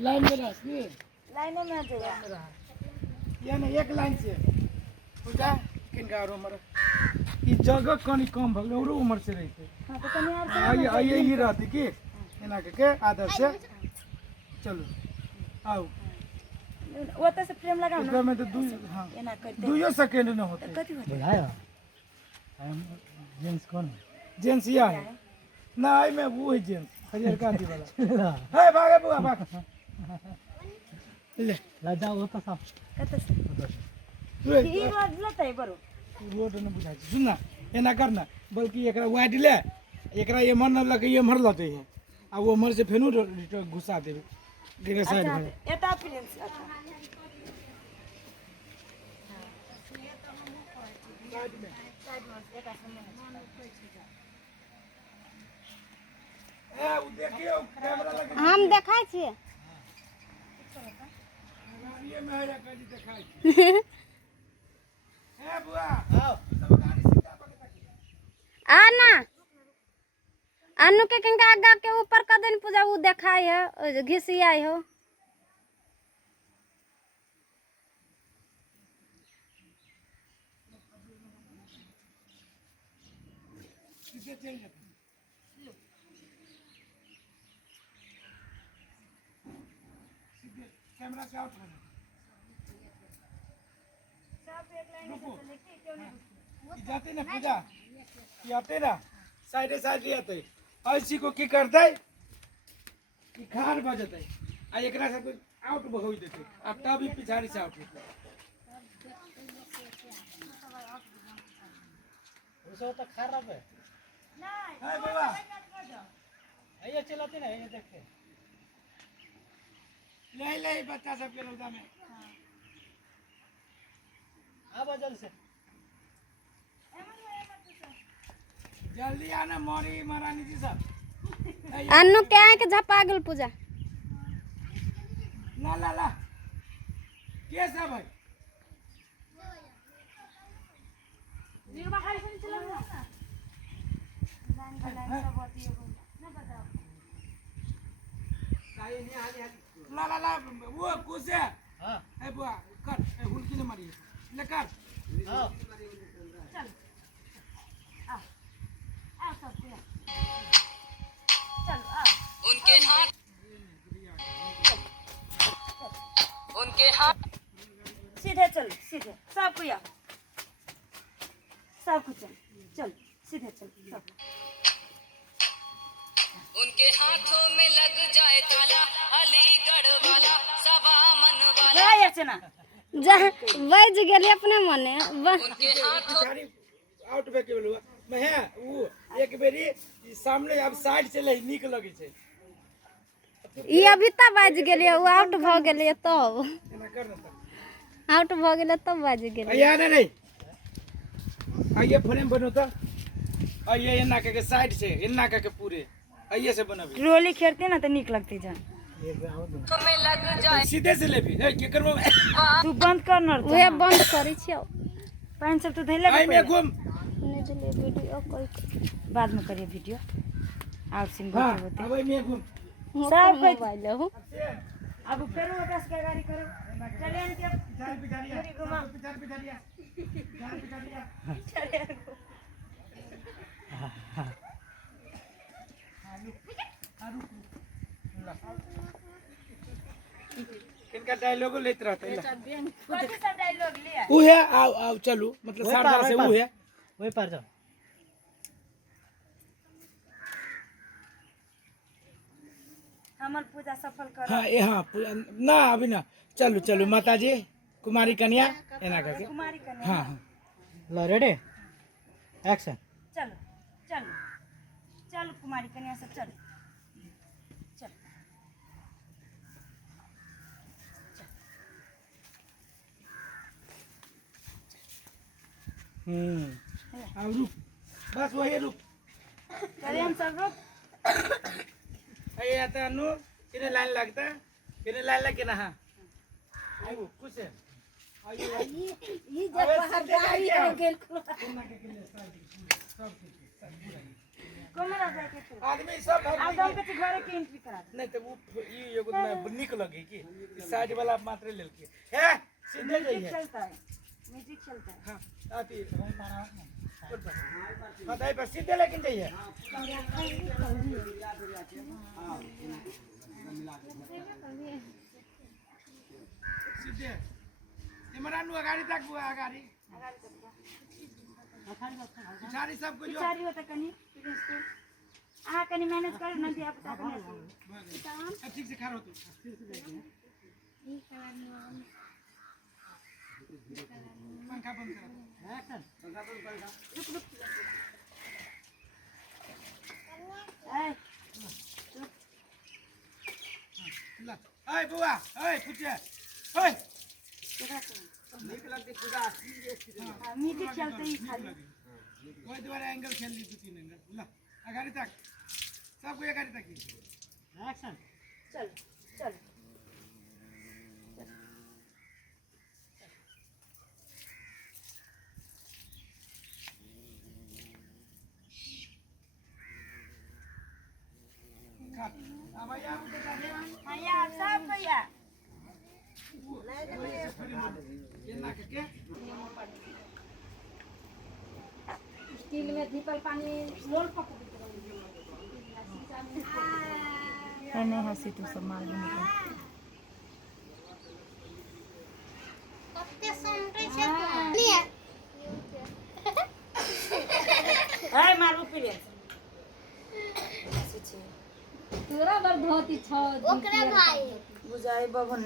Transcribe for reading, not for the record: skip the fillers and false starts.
line में रह की लाइन में आ जाइए ये ना एक लाइन से पूजा किनका उम्र ई जगह कनी कम भगले और उम्र से रहते हां तो कनी और आइए ही रहती की एना के आदर से चलो आओ वो तो से फ्रेम लगाओ ना में तो दू हां एना करते 2 सेकंड न होते कथि होते बुलाया जेंट्स कौन जेंट्स या है ना आई में वो है जेंट्स हरियर कांति वाला है भागे बुआ भाग ले ला जाओ वो तो सब कत से ई रोड लेते बरो रोड न बुझाइ सुन ना एना करना बल्कि एकरा वाइड ले एकरा ये मन लगे ये मर लते है आ वो मर से फेनु घुसा देबे गिरे साइड में एटा प्रिंस अच्छा साइड में एटा सामने ए उ देखियो कैमरा लगे हम देखाइ छियै ये में है कजी देखाइ ए बुआ आओ सब गाड़ी सीधा पकड़ के आना अनु के कनका आगा के ऊपर कर देन पूजा वो देखाई है घिसियाई हो सीधे चल जा सीधे कैमरा से आउट होना सब एक लाइन से चले क्यों नहीं जाते ना पूजा आते ना साइड आते ऐसी को की करते कि खार बजते आ एकरा से आउट भगोई देते अब तभी पिछाड़ी से आउट होते उसो तो खराब है नहीं है बाबा आइए चलाते ना ये देख के ले बच्चा सब के रौदा में आ जल्दी से जल्दी आना मोरी महारानी जी सब अनु के आए के झपा गेल पूजा ला ला ला के सब है निर्मा खाली से चला ना लाइन सब होती है ना बताओ ला ला ला वो कुछ है हां ए बुआ कट ए हुलकी ने मारी ले कर हां चल आ सब किया चल आ उनके हाथ सीधे चल सीधे सब किया सब कुछ चल सीधे चल सब उनके हाथों में लग जाए ताला अलीगढ़ वाला सवा मन वाला जय अर्चना जा बज गेल अपने मने उनके हाथों पिछाड़ी आउट बैक के बोलवा मैं है वो एक बेरी सामने अब साइड से ले निक लगे छे ई अभी तक बज गेल वो आउट भ गेल तब एना कर ना आउट भ गेल तब बज गेल आइए ना नहीं आइए फ्रेम बनो तो आइए एना के साइड से एना के पूरे आइए से बनबी ट्रोली खेलते ना तो निक लगती जान में लग जाए सीधे से लेबी ए के करबो तू बंद कर न उहे बंद करै छियो पानी सब तो धैले आई में घूम नहीं दिले वीडियो कोई बाद में करिए वीडियो आप सिम हां होते अब में घूम सब मोबाइल हो अब फिर वो बस के गाड़ी करो चले इनके पिछाड़ी पूरी घुमा पिछाड़िया चले किनका डायलॉग लेत रहते कौन सा डायलॉग लिया ऊ है आओ आओ चलो मतलब शारदा से ऊ है वही पार जाओ हमर पूजा सफल कर हाँ ये हाँ ना अभी ना चलो चलो माता जी कुमारी कन्या एना करके कुमारी कन्या हाँ हाँ ला रेडी एक्शन चलो चलो चलो कुमारी कन्या सब चलो चल अब रुक बस वही रुक चले हम सब रुक ये आता अनु किने लाइन लगता किने लाइन लग के ना हाँ आइबो कुछ है ये जब बाहर गाड़ी आ गेल सब कमरा जाए के तो आदमी सब आ दम के घरे के एंट्री करा दे नहीं तो वो ई एगो निक लगे की साइड वाला मात्र ले के है सीधे म्यूजिक जाइए चलता है म्यूजिक चलता है हां आती हां दाई पर सीधे लेकिन जाइए सीधे इमरान नु गाड़ी तक बुआ गाड़ी पिछाड़ी सब कुछ पिछाड़ी होता कनी आ कनी मैनेज कर ना दिया पता कनी ठीक से खा रहो तू पंखा बंद कर एक्शन ए ला ओए बुआ ओए पुछे ओए निक लगती पूजा म्यूजिक चलते ही खाली कोई द्वारा एंगल खेल ली 2-3 एंगल ला आगाड़ी तक सब कोई आगाड़ी तक एक्शन चल चल काट अब या बेटा भैया सब भैया ये ना के स्टील में धीपल पानी लोल पक नहीं हंसी तू सब मार देने ए मारू पीले तोरा बर धोती छ बुझाई बबन